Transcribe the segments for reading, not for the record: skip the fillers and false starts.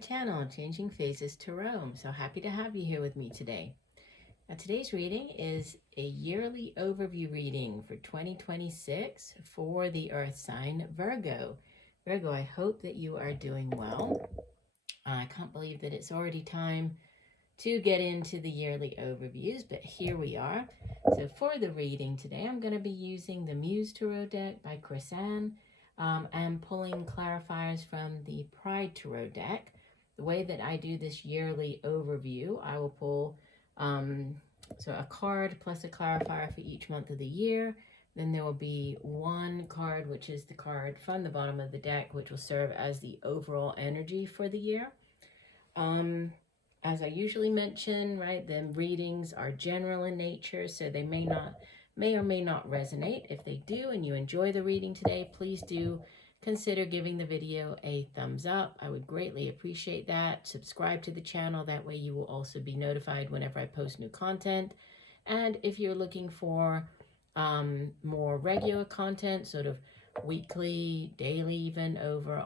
channel, Changing Phases Tarot. I'm so happy to have you here with me today. Now, today's reading is a yearly overview reading for 2026 for the Earth sign Virgo. Virgo, I hope that you are doing well. I can't believe that it's already time to get into the yearly overviews, but here we are. So for the reading today, I'm going to be using the Muse Tarot deck by Chris-Anne. And pulling clarifiers from the Pride Tarot deck. The way that I do this yearly overview, I will pull so a card plus a clarifier for each month of the year. Then there will be one card, which is the card from the bottom of the deck, which will serve as the overall energy for the year. As I usually mention, right, the readings are general in nature, so they may or may not resonate. If they do and you enjoy the reading today, please do consider giving the video a thumbs up. I would greatly appreciate that. Subscribe to the channel. That way you will also be notified whenever I post new content. And if you're looking for more regular content, sort of weekly, daily even, over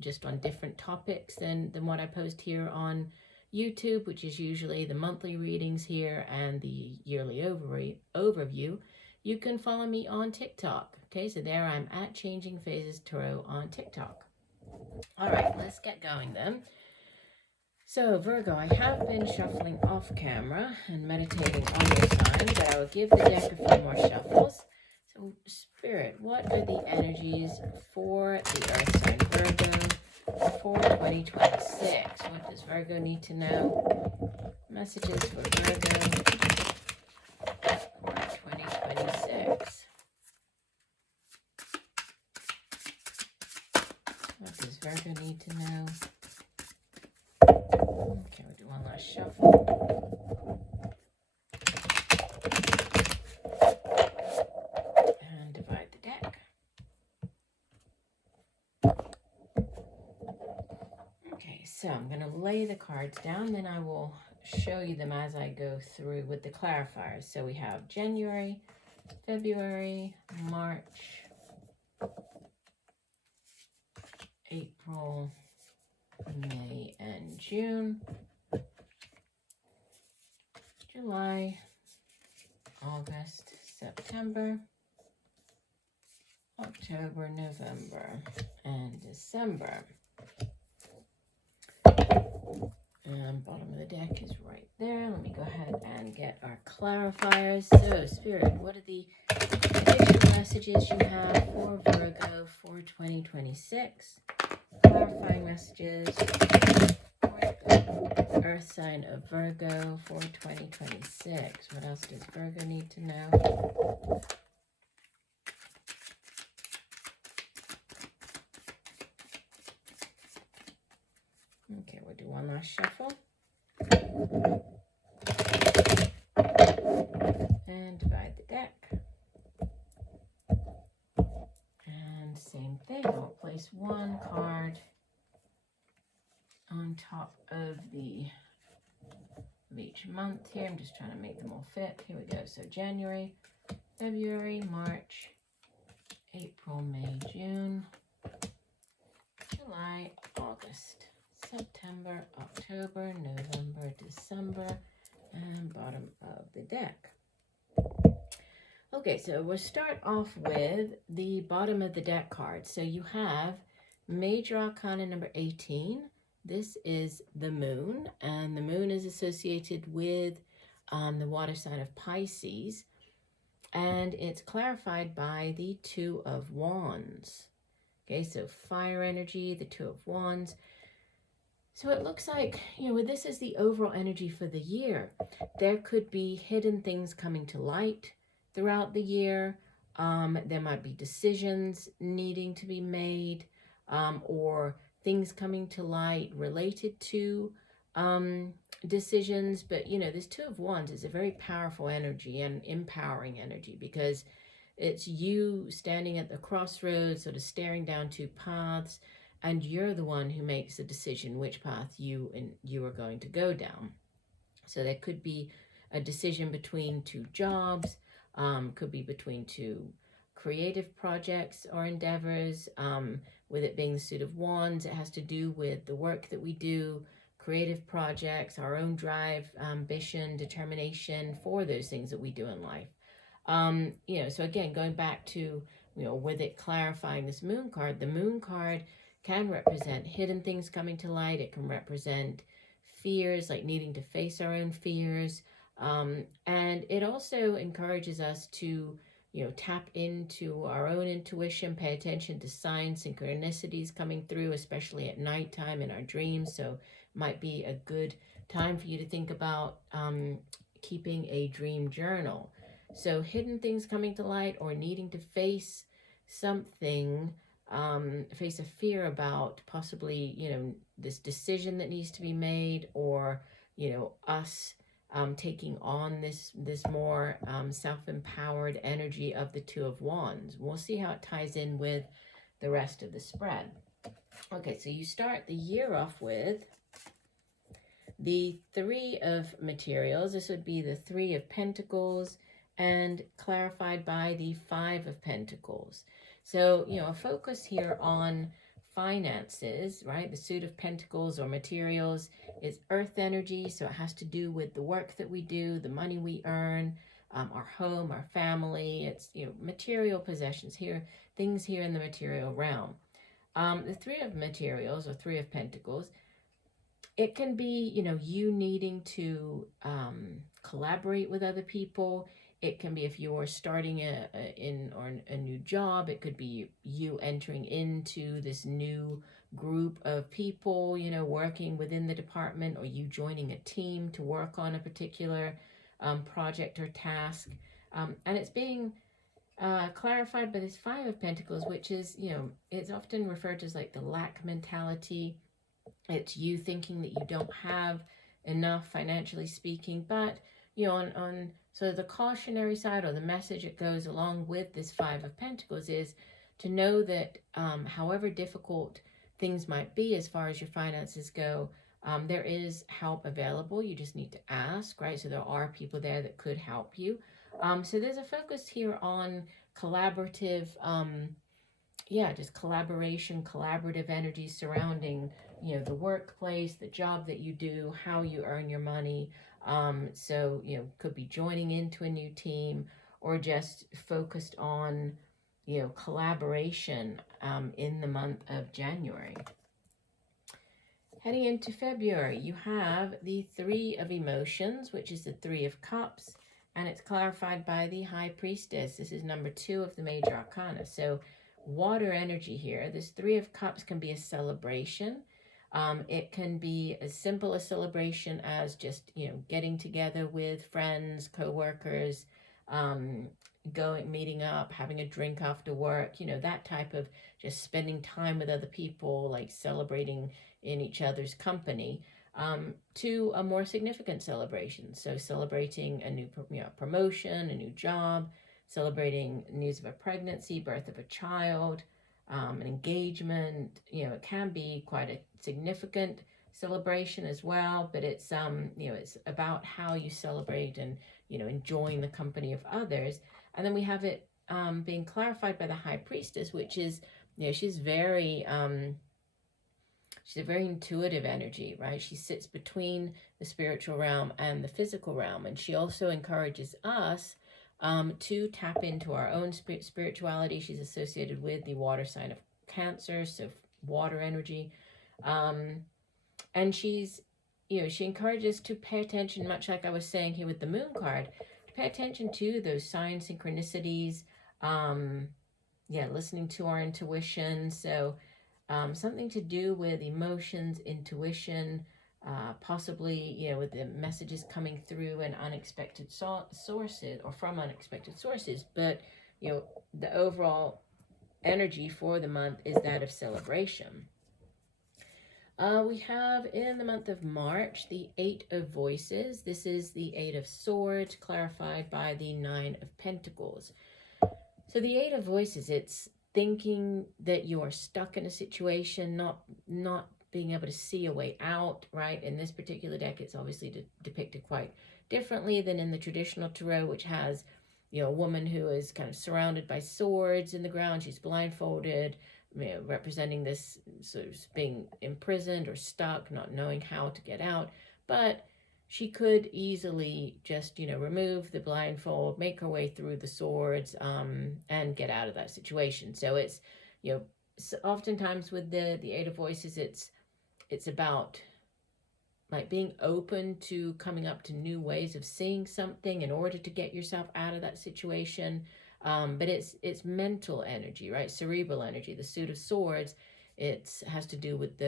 just on different topics than what I post here on YouTube, which is usually the monthly readings here and the yearly overview, you can follow me on TikTok. Okay, so there I'm at Changing Phases Tarot on TikTok. All right, let's get going then. So Virgo, I have been shuffling off camera and meditating on your sign, but I will give the deck a few more shuffles. So Spirit, what are the energies for the Earth sign Virgo for 2026? What does Virgo need to know? Messages for Virgo for 2026. What does Virgo need to know? Okay, we'll do one last shuffle. And divide the deck. Okay, so I'm going to lay the cards down, then I will show you them as I go through with the clarifiers. So we have January, February, March, April, May, and June, July, August, September, October, November, and December. And bottom of the deck is right there. Let me go ahead and get our clarifiers. So, Spirit, what are the additional messages you have for Virgo for 2026? Clarifying messages for the Earth sign of Virgo for 2026. What else does Virgo need to know? Okay, we'll do one last shuffle. And divide the deck. And same thing, we'll place one card on top of each month here. I'm just trying to make them all fit. Here we go. So January, February, March, April, May, June, July, August, September, October, November, December, and bottom of the deck. Okay, so we'll start off with the bottom of the deck cards. So you have Major Arcana number 18. This is the moon, and the moon is associated with the water sign of Pisces, and it's clarified by the Two of Wands. Okay, so fire energy, the Two of Wands. So it looks like, this is the overall energy for the year. There could be hidden things coming to light throughout the year. There might be decisions needing to be made, or things coming to light related to decisions. But, this Two of Wands is a very powerful energy and empowering energy, because it's you standing at the crossroads, sort of staring down two paths, and you're the one who makes the decision which path you are going to go down. So there could be a decision between two jobs, could be between two creative projects or endeavors, with it being the suit of wands, it has to do with the work that we do, creative projects, our own drive, ambition, determination for those things that we do in life. So again, going back to, with it clarifying this moon card, the moon card can represent hidden things coming to light. It can represent fears, like needing to face our own fears. And it also encourages us to, tap into our own intuition, pay attention to signs, synchronicities coming through, especially at nighttime in our dreams. So it might be a good time for you to think about keeping a dream journal. So hidden things coming to light, or needing to face something, face a fear about possibly, this decision that needs to be made, or, us taking on this more self-empowered energy of the Two of Wands. We'll see how it ties in with the rest of the spread. Okay, so you start the year off with the Three of Materials. This would be the Three of Pentacles, and clarified by the Five of Pentacles. So, a focus here on finances, right? The suit of Pentacles or materials is earth energy, so it has to do with the work that we do, the money we earn, our home, our family. It's, material possessions here, things here in the material realm. The Three of Materials or Three of Pentacles, it can be, you needing to collaborate with other people. It can be if you're starting a new job. It could be you entering into this new group of people, working within the department, or you joining a team to work on a particular project or task. And it's being clarified by this Five of Pentacles, which is, it's often referred to as like the lack mentality. It's you thinking that you don't have enough financially speaking, but so the cautionary side, or the message that goes along with this Five of Pentacles, is to know that however difficult things might be as far as your finances go, there is help available. You just need to ask, right? So there are people there that could help you. So there's a focus here on collaborative, just collaboration, collaborative energy surrounding, the workplace, the job that you do, how you earn your money. So, could be joining into a new team, or just focused on, collaboration in the month of January. Heading into February, you have the Three of Emotions, which is the Three of Cups, and it's clarified by the High Priestess. This is number 2 of the major arcana. So water energy here. This Three of Cups can be a celebration. It can be as simple a celebration as just, getting together with friends, co-workers, meeting up, having a drink after work, that type of just spending time with other people, like celebrating in each other's company, to a more significant celebration. So celebrating a new promotion, a new job, celebrating news of a pregnancy, birth of a child, an engagement. It can be quite a significant celebration as well, but it's it's about how you celebrate and enjoying the company of others. And then we have it being clarified by the High Priestess, which is she's a very intuitive energy, right? She sits between the spiritual realm and the physical realm, and she also encourages us to tap into our own spirituality. She's associated with the water sign of Cancer, so water energy. And she's, she encourages to pay attention, much like I was saying here with the moon card, to pay attention to those signs, synchronicities, listening to our intuition. So something to do with emotions, intuition, possibly, with the messages coming through and unexpected sources, or from unexpected sources. But, the overall energy for the month is that of celebration. We have in the month of March the Eight of Voices. This is the Eight of Swords, clarified by the Nine of Pentacles. So the Eight of Voices, it's thinking that you are stuck in a situation, not being able to see a way out, right? In this particular deck, it's obviously depicted quite differently than in the traditional tarot, which has, a woman who is kind of surrounded by swords in the ground. She's blindfolded. representing this sort of being imprisoned or stuck, not knowing how to get out. But she could easily just, remove the blindfold, make her way through the swords, and get out of that situation. So it's, oftentimes with the Eight of Voices, it's about like being open to coming up to new ways of seeing something in order to get yourself out of that situation. But it's mental energy, right? Cerebral energy. The Suit of Swords, it has to do with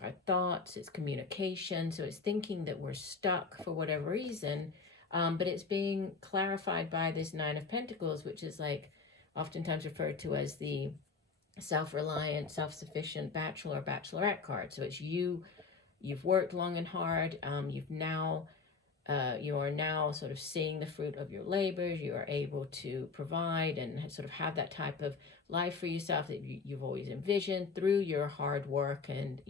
our thoughts, it's communication. So it's thinking that we're stuck for whatever reason, but it's being clarified by this Nine of Pentacles, which is like oftentimes referred to as the self-reliant, self-sufficient bachelor or bachelorette card. So it's you've worked long and hard. You are now sort of seeing the fruit of your labors. You are able to provide and sort of have that type of life for yourself that you've always envisioned through your hard work and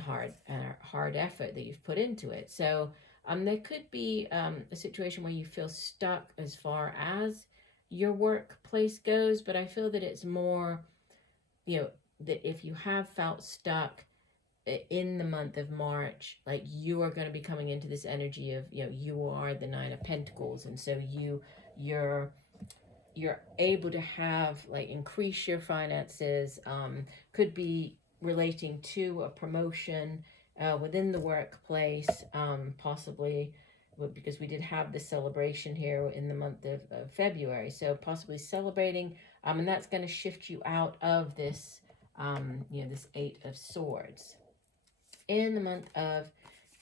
hard effort that you've put into it. So there could be a situation where you feel stuck as far as your workplace goes, but I feel that it's more, that if you have felt stuck in the month of March, like you are going to be coming into this energy of, you are the Nine of Pentacles, and so you're able to have like increase your finances, could be relating to a promotion within the workplace, possibly because we did have this celebration here in the month of February, so possibly celebrating, and that's going to shift you out of this this Eight of Swords. In the month of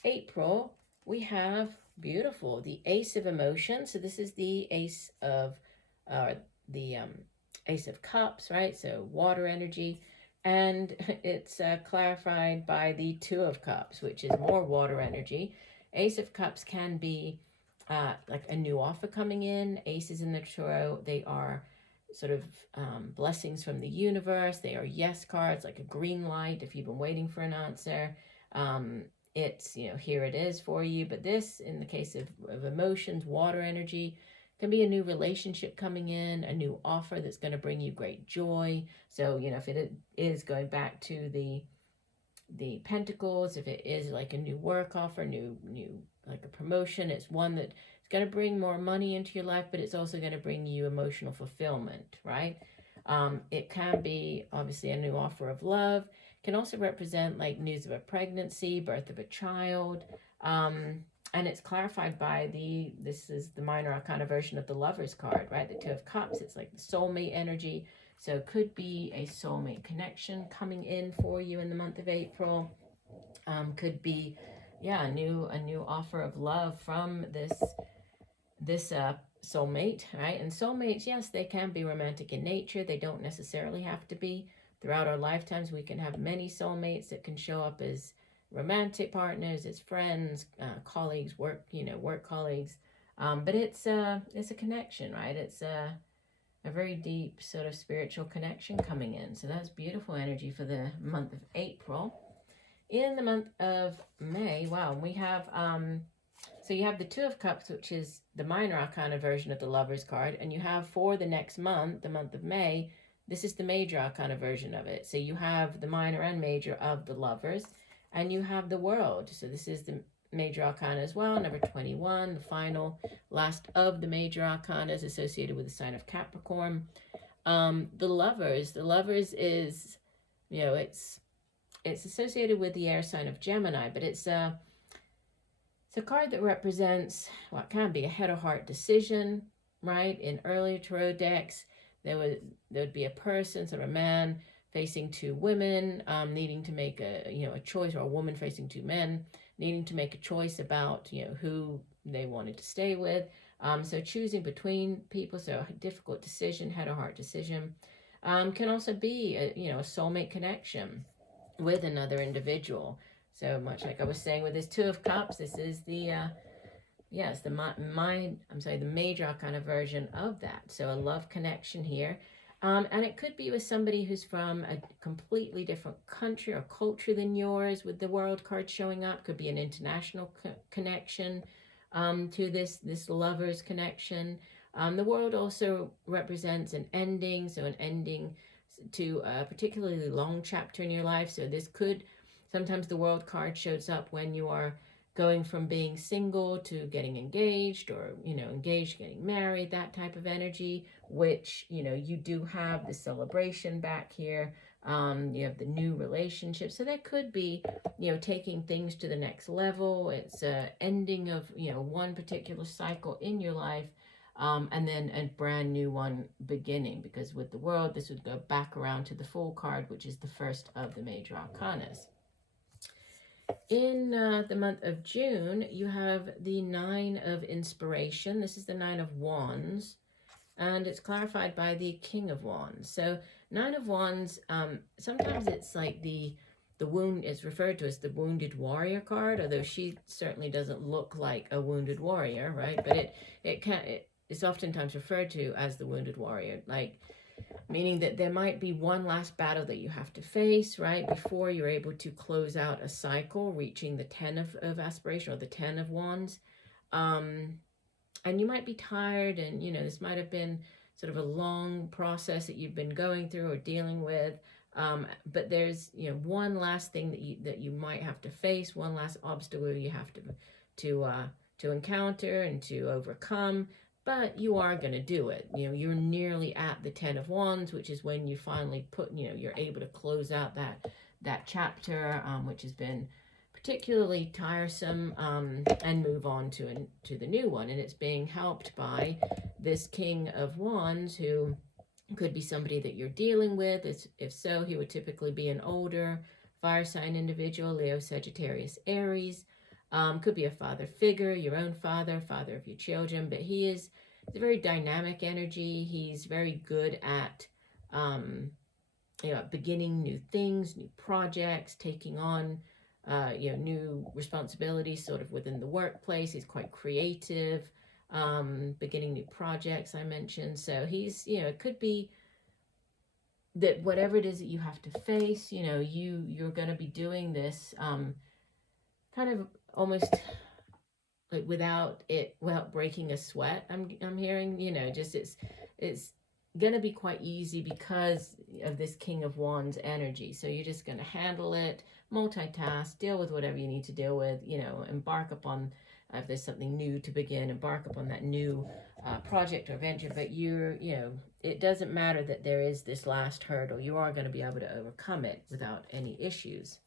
April, we have beautiful, the Ace of Emotions. So this is the Ace of Ace of Cups, right? So water energy, and it's clarified by the Two of Cups, which is more water energy. Ace of Cups can be like a new offer coming in. Aces in the tarot, they are sort of blessings from the universe. They are yes cards, like a green light if you've been waiting for an answer. It's, here it is for you. But this, in the case of emotions, water energy, can be a new relationship coming in, a new offer that's going to bring you great joy. So, if it is going back to the Pentacles, if it is like a new work offer, new like a promotion, it's one that is going to bring more money into your life, but it's also going to bring you emotional fulfillment, right? It can be obviously a new offer of love. Can also represent like news of a pregnancy, birth of a child, and it's clarified by this is the minor arcana version of the Lover's card, right? The Two of Cups, it's like the soulmate energy. So it could be a soulmate connection coming in for you in the month of April. Could be, a new offer of love from this soulmate, right? And soulmates, yes, they can be romantic in nature. They don't necessarily have to be. Throughout our lifetimes, we can have many soulmates that can show up as romantic partners, as friends, colleagues, work colleagues. But it's a connection, right? It's a very deep sort of spiritual connection coming in. So that's beautiful energy for the month of April. In the month of May, wow, we have so you have the Two of Cups, which is the minor arcana version of the Lover's card, and you have for the next month, the month of May, this is the major arcana version of it. So you have the minor and major of the Lovers, and you have the World. So this is the major arcana as well, number 21, the final, last of the major arcanas associated with the sign of Capricorn. The Lovers is, it's associated with the air sign of Gemini, but it's a card that represents what can be a head or heart decision, right? In earlier tarot decks, there would be a person, sort of a man facing two women, needing to make a choice, or a woman facing two men, needing to make a choice about, who they wanted to stay with. So choosing between people, so a difficult decision, head or heart decision, can also be a soulmate connection with another individual. So much like I was saying with this Two of Cups, this is the the major arcana version of that. So a love connection here. And it could be with somebody who's from a completely different country or culture than yours, with the World card showing up. Could be an international connection to this Lover's connection. The World also represents an ending, so an ending to a particularly long chapter in your life. So this could, sometimes the World card shows up when you are going from being single to getting engaged, or, you know, engaged, getting married, that type of energy, which, you know, you do have the celebration back here. You have the new relationship. So that could be, you know, taking things to the next level. It's a ending of, you know, one particular cycle in your life. And then a brand new one beginning, because with the World, this would go back around to the Fool card, which is the first of the major arcanas. In the month of June, you have the Nine of Inspiration. This is the Nine of Wands, and it's clarified by the King of Wands. So Nine of Wands, sometimes it's like the wound is referred to as the Wounded Warrior card, although she certainly doesn't look like a wounded warrior, right? But it's oftentimes referred to as the Wounded Warrior, like, meaning that there might be one last battle that you have to face, right, before you're able to close out a cycle, reaching the 10 of aspiration, or the 10 of wands. And you might be tired, and, you know, this might have been sort of a long process that you've been going through or dealing with. But there's, you know, one last thing that you might have to face, one last obstacle you have to encounter and to overcome. But you are going to do it. You know, you're nearly at the 10 of Wands, which is when you finally you're able to close out that chapter, which has been particularly tiresome, and move on to the new one. And it's being helped by this King of Wands, who could be somebody that you're dealing with. If so, he would typically be an older fire sign individual, Leo, Sagittarius, Aries. Could be a father figure, your own father of your children, but it's a very dynamic energy. He's very good at, you know, beginning new things, new projects, taking on, you know, new responsibilities sort of within the workplace. He's quite creative, beginning new projects, I mentioned. So he's, you know, it could be that whatever it is that you have to face, you know, you're going to be doing this, kind of almost like without breaking a sweat. I'm hearing, you know, just it's gonna be quite easy because of this King of Wands energy. So you're just gonna handle it, multitask, deal with whatever you need to deal with, you know, embark upon, if there's something new to begin, embark upon that new project or venture. But you know, it doesn't matter that there is this last hurdle. You are going to be able to overcome it without any issues.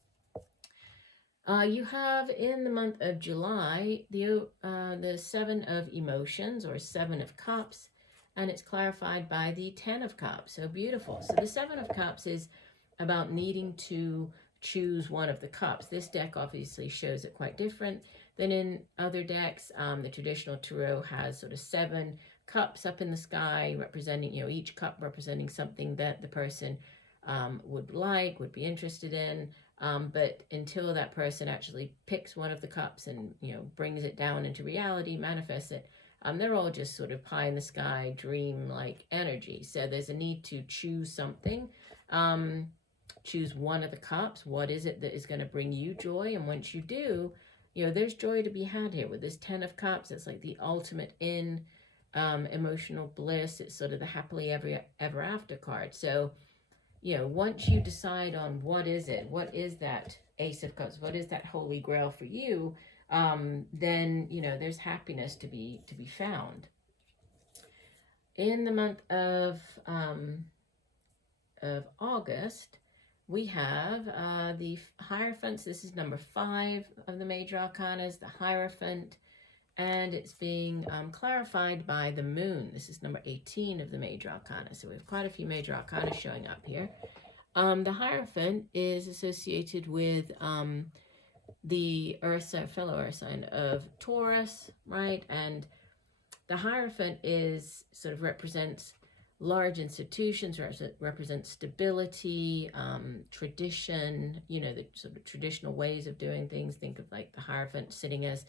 You have in the month of July the Seven of Emotions, or Seven of Cups, and it's clarified by the 10 of Cups. So beautiful. So the 7 of Cups is about needing to choose one of the cups. This deck obviously shows it quite different than in other decks. The traditional tarot has sort of 7 cups up in the sky, representing, you know, each cup representing something that the person would be interested in. But until that person actually picks one of the cups and, you know, brings it down into reality, manifests it, they're all just sort of pie in the sky, dream-like energy. So there's a need to choose something. Choose one of the cups. What is it that is going to bring you joy? And once you do, you know, there's joy to be had here. With this 10 of Cups, it's like the ultimate in emotional bliss. It's sort of the happily ever after card. So, you know, once you decide on what is that Ace of Cups, what is that Holy Grail for you, then, you know, there's happiness to be found. In the month of August, we have the Hierophants. This is number 5 of the major arcanas, the Hierophant, and it's being clarified by the Moon. This is number 18 of the major arcana. So we have quite a few major arcana showing up here. The Hierophant is associated with the fellow Earth sign of Taurus, right? And the Hierophant is sort of represents large institutions, represents stability, tradition, you know, the sort of traditional ways of doing things. Think of like the Hierophant sitting as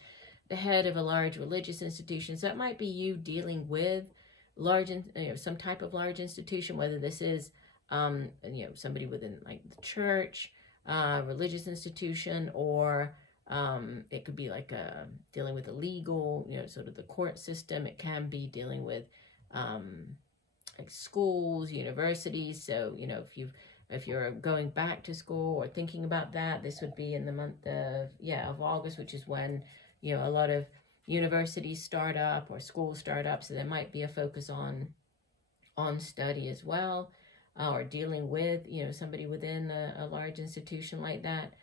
the head of a large religious institution. So that might be you dealing with some type of large institution, whether this is, you know, somebody within like the church, religious institution, or it could be like dealing with a legal, you know, sort of the court system. It can be dealing with, like schools, universities. So, you know, if you're going back to school or thinking about that, this would be in the month of, yeah, of August, which is when, you know, a lot of universities start up or schools start up. So there might be a focus on study as well, or dealing with, you know, somebody within a large institution like that.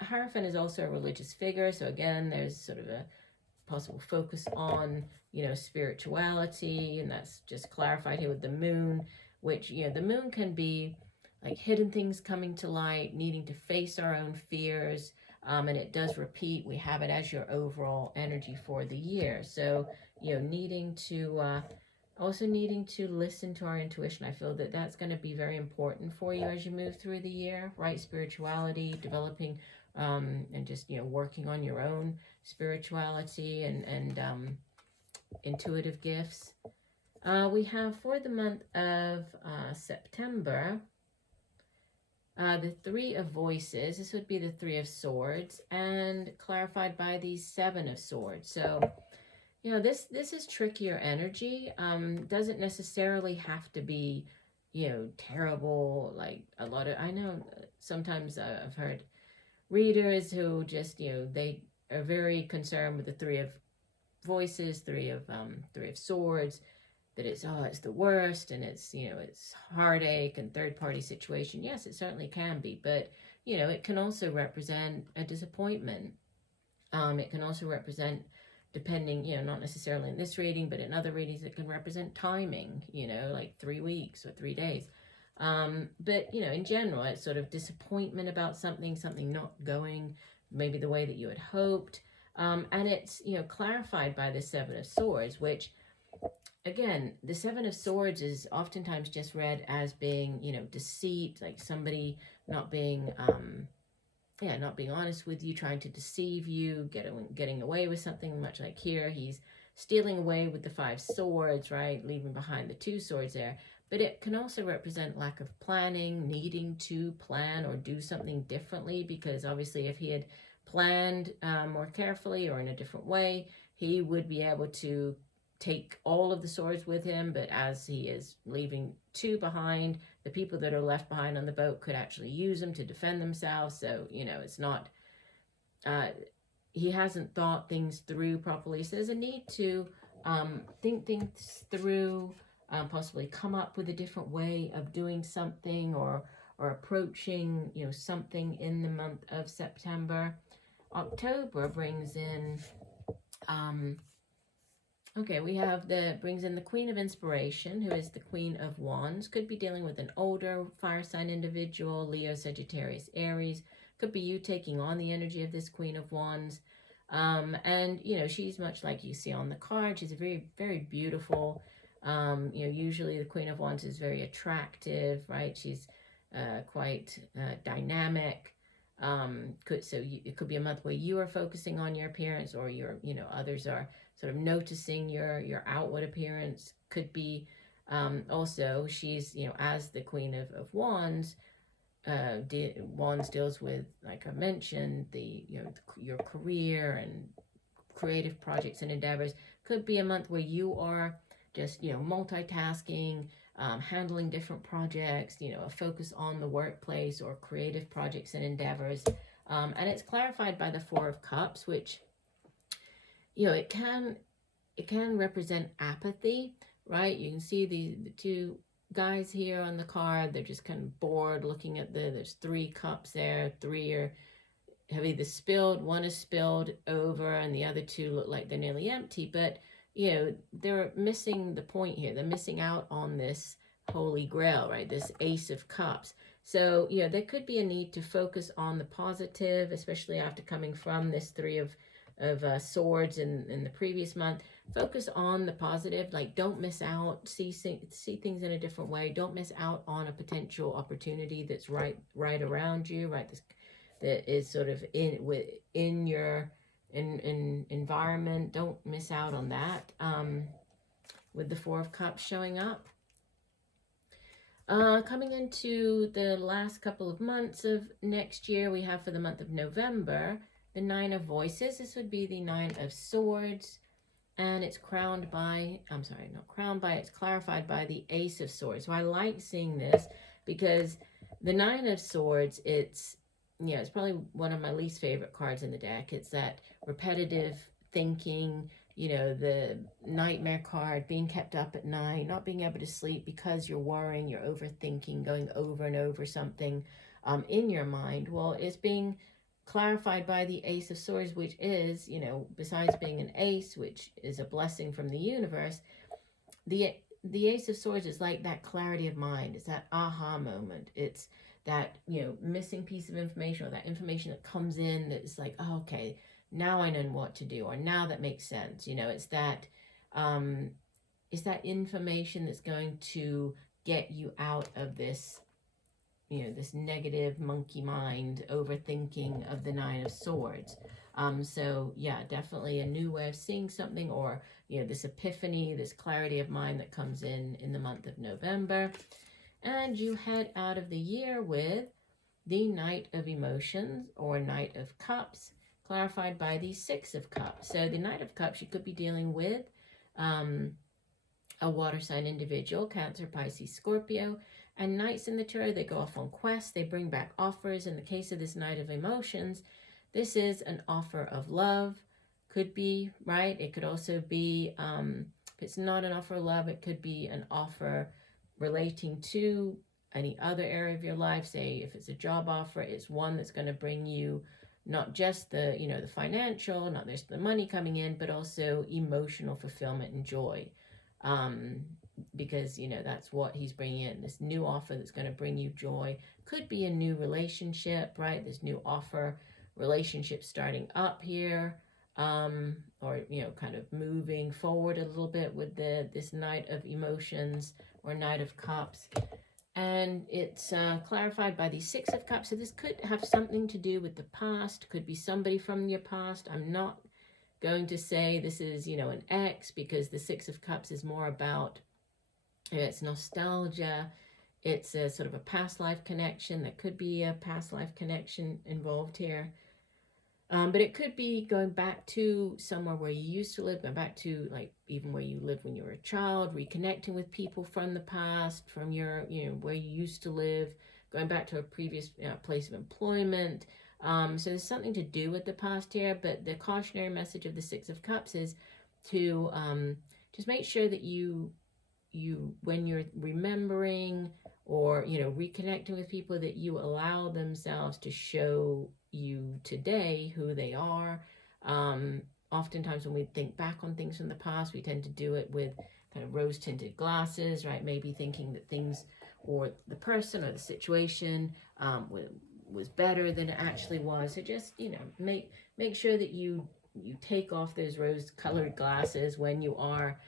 Hierophant is also a religious figure. So again, there's sort of a possible focus on, you know, spirituality, and that's just clarified here with the moon, which, you know, the moon can be like hidden things coming to light, needing to face our own fears, and it does repeat. We have it as your overall energy for the year. So, you know, needing to also needing to listen to our intuition. I feel that that's going to be very important for you as you move through the year, right? Spirituality, developing, and just, you know, working on your own spirituality and intuitive gifts. We have for the month of September, the Three of Voices. This would be the Three of Swords, and clarified by the Seven of Swords. So, you know, this is trickier energy. Doesn't necessarily have to be, you know, terrible. Like a lot of, I know sometimes I've heard readers who just, you know, they are very concerned with the Three of Voices, Three of Swords, that it's the worst, and it's, you know, it's heartache and third party situation. Yes, it certainly can be, but, you know, it can also represent a disappointment. It can also represent, depending, you know, not necessarily in this reading, but in other readings, it can represent timing, you know, like 3 weeks or 3 days. But, you know, in general, it's sort of disappointment about something not going maybe the way that you had hoped. And it's, you know, clarified by the Seven of Swords, which, again, the Seven of Swords is oftentimes just read as being, you know, deceit, like somebody not being, not being honest with you, trying to deceive you, getting away with something, much like here, he's stealing away with the Five Swords, right, leaving behind the Two Swords there. But it can also represent lack of planning, needing to plan or do something differently, because obviously if he had planned more carefully or in a different way, he would be able to take all of the swords with him. But as he is leaving 2 behind, the people that are left behind on the boat could actually use them to defend themselves. So, you know, it's not, he hasn't thought things through properly. So there's a need to think things through, possibly come up with a different way of doing something, or approaching, you know, something in the month of September. October brings in, we have brings in the Queen of Inspiration, who is the Queen of Wands. Could be dealing with an older fire sign individual, Leo, Sagittarius, Aries. Could be you taking on the energy of this Queen of Wands. And, you know, she's much like you see on the card. She's a very, very beautiful, you know, usually the Queen of Wands is very attractive, right? She's quite dynamic. It could be a month where you are focusing on your appearance, or your, you know, others are sort of noticing your outward appearance. Could be also, she's, you know, as the Queen of Wands, Wands deals with, like I mentioned, the, you know, your career and creative projects and endeavors. Could be a month where you are just, you know, multitasking, handling different projects, you know, a focus on the workplace or creative projects and endeavors. And it's clarified by the Four of Cups, which, you know, it can represent apathy, right? You can see the 2 guys here on the card. They're just kind of bored looking at there's 3 cups there. 3 have either spilled, 1 is spilled over, and the other 2 look like they're nearly empty. But, you know, they're missing the point here. They're missing out on this holy grail, right? This Ace of Cups. So, you know, there could be a need to focus on the positive, especially after coming from this Three of Swords in the previous month. Focus on the positive. Like, don't miss out. See things in a different way. Don't miss out on a potential opportunity that's right around you, right? That is sort of in your environment. Don't miss out on that. With the Four of Cups showing up. Coming into the last couple of months of next year, we have for the month of November, the Nine of Voices. This would be the Nine of Swords. And it's crowned by, I'm sorry, not crowned by, it's clarified by the Ace of Swords. So I like seeing this because the Nine of Swords, it's, yeah, it's probably one of my least favorite cards in the deck. It's that repetitive thinking, you know, the nightmare card, being kept up at night, not being able to sleep because you're worrying, you're overthinking, going over and over something in your mind. Well, it's being clarified by the Ace of Swords, which is, you know, besides being an ace, which is a blessing from the universe, the Ace of Swords is like that clarity of mind. It's that aha moment. It's that, you know, missing piece of information, or that information that comes in that's like, oh, okay, now I know what to do, or now that makes sense. You know, it's that information that's going to get you out of this, you know, this negative monkey mind overthinking of the Nine of Swords. So yeah, definitely a new way of seeing something, or, you know, this epiphany, this clarity of mind that comes in the month of November. And you head out of the year with the Knight of Emotions, or Knight of Cups, clarified by the Six of Cups. So the Knight of Cups, you could be dealing with a water sign individual, Cancer, Pisces, Scorpio. And Knights in the Tarot, they go off on quests, they bring back offers. In the case of this Knight of Emotions, this is an offer of love, could be, right? It could also be, if it's not an offer of love, it could be an offer relating to any other area of your life. Say if it's a job offer, it's one that's going to bring you not just the, you know, the financial, not just the money coming in, but also emotional fulfillment and joy. Because, you know, that's what he's bringing in, this new offer that's going to bring you joy. Could be a new relationship, right? This new offer, relationship starting up here, or, you know, kind of moving forward a little bit with this Knight of Emotions, or Knight of Cups. And it's clarified by the Six of Cups. So this could have something to do with the past, could be somebody from your past. I'm not going to say this is, you know, an ex, because the Six of Cups is more about, you know, it's nostalgia. It's a sort of a past life connection. There could be a past life connection involved here. But it could be going back to somewhere where you used to live, going back to like even where you lived when you were a child, reconnecting with people from the past, from your, you know, where you used to live, going back to a previous place of employment. So there's something to do with the past here, but the cautionary message of the Six of Cups is to just make sure that you when you're remembering, or, you know, reconnecting with people, that you allow themselves to show you today who they are. Oftentimes when we think back on things from the past, we tend to do it with kind of rose-tinted glasses, right? Maybe thinking that things, or the person, or the situation was better than it actually was. So just, you know, make sure that you take off those rose-colored glasses when you are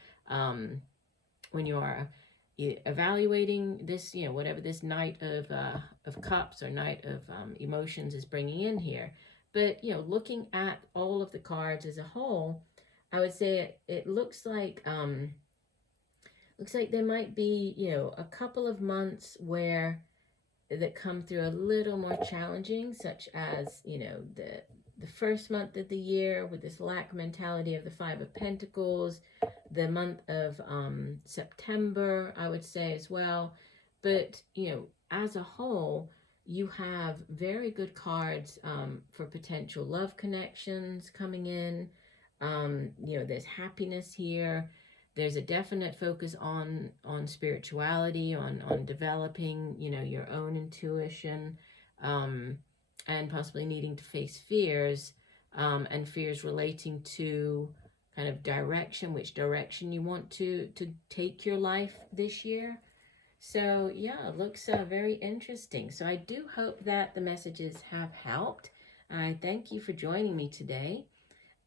evaluating this, you know, whatever this Knight of Cups, or Knight of Emotions is bringing in here. But, you know, looking at all of the cards as a whole, I would say it looks like there might be, you know, a couple of months that come through a little more challenging, such as, you know, the first month of the year with this lack mentality of the Five of Pentacles, the month of September, I would say as well. But, you know, as a whole, you have very good cards for potential love connections coming in. You know, there's happiness here. There's a definite focus on spirituality, on developing, you know, your own intuition, and possibly needing to face fears, and fears relating to kind of direction, which direction you want to take your life this year. So yeah, it looks very interesting. So I do hope that the messages have helped. I thank you for joining me today.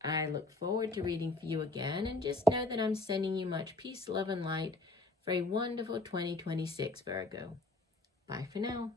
I look forward to reading for you again, and just know that I'm sending you much peace, love, and light for a wonderful 2026, Virgo. Bye for now.